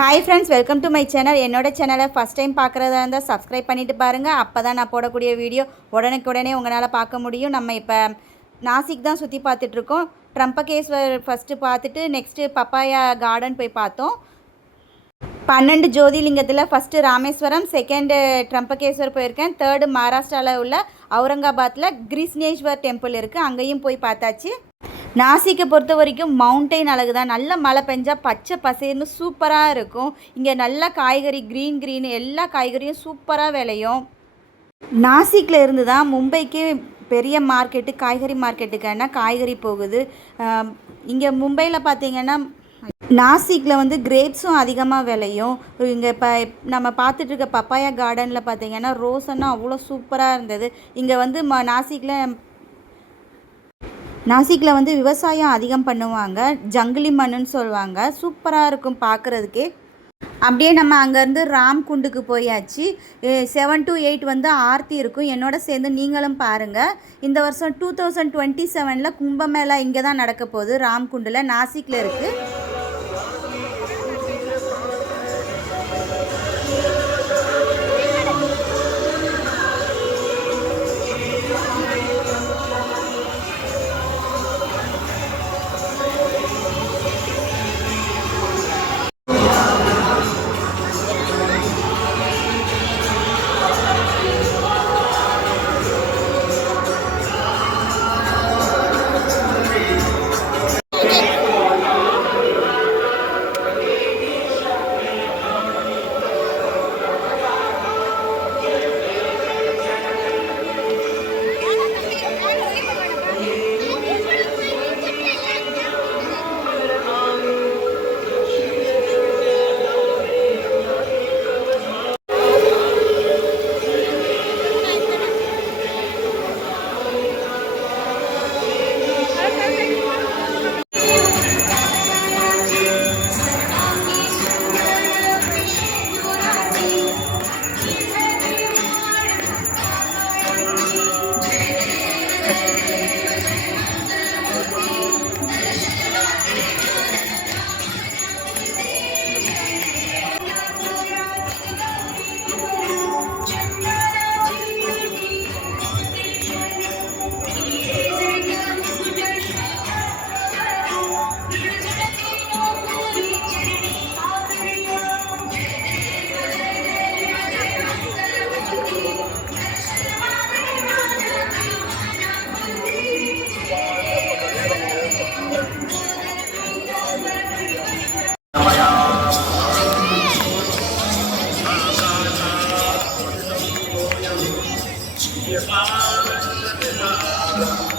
Hi friends, welcome to my channel. என்னோடய சேனலை first time பார்க்குறதா இருந்தால் சப்ஸ்கிரைப் பண்ணிவிட்டு பாருங்கள். அப்போ தான் நான் போடக்கூடிய வீடியோ உடனுக்குடனே உங்களால் பார்க்க முடியும். நம்ம இப்போ நாசிக் தான் சுற்றி பார்த்துட்ருக்கோம். ட்ரம்பகேஸ்வர் ஃபஸ்ட்டு பார்த்துட்டு நெக்ஸ்ட்டு பப்பாயா கார்டன் போய் பார்த்தோம். 12 ஜோதிலிங்கத்தில் ஃபஸ்ட்டு ராமேஸ்வரம், செகண்டு ட்ரம்பகேஸ்வர் போயிருக்கேன். தேர்டு மகாராஷ்டிராவில் உள்ள அவுரங்காபாத்தில் கிருஷ்ணேஸ்வர் டெம்பிள் இருக்குது, அங்கேயும் போய் பார்த்தாச்சு. நாசிக்கை பொறுத்த வரைக்கும் மவுண்டெயின் அழகு தான். நல்ல மழை பெஞ்சால் பச்சை பசேர்னு சூப்பராக இருக்கும். இங்கே நல்ல காய்கறி க்ரீன் எல்லா காய்கறியும் சூப்பராக விளையும். நாசிக்கில் இருந்து தான் மும்பைக்கு பெரிய மார்க்கெட்டு, காய்கறி மார்க்கெட்டுக்கான காய்கறி போகுது. இங்கே மும்பையில் பார்த்திங்கன்னா நாசிக்கில் வந்து கிரேப்ஸும் அதிகமாக விளையும். இங்கே இப்போ நம்ம பார்த்துட்ருக்க பப்பாயா கார்டனில் பார்த்திங்கன்னா ரோஸெல்லாம் அவ்வளோ சூப்பராக இருந்தது. இங்கே வந்து நாசிக்கில் வந்து விவசாயம் அதிகம் பண்ணுவாங்க. ஜங்கிலி மண்ணுன்னு சொல்லுவாங்க. சூப்பராக இருக்கும் பார்க்குறதுக்கே. அப்படியே நம்ம அங்கேருந்து ராம்குண்டுக்கு போயாச்சு. 7 to 8 வந்து ஆர்த்தி இருக்கும். என்னோட சேர்ந்து நீங்களும் பாருங்கள். இந்த வருஷம் 2027 கும்பமேளா இங்கே தான் நடக்க போகுது. ராம்குண்டில், நாசிக்கில் இருக்குது. Your father,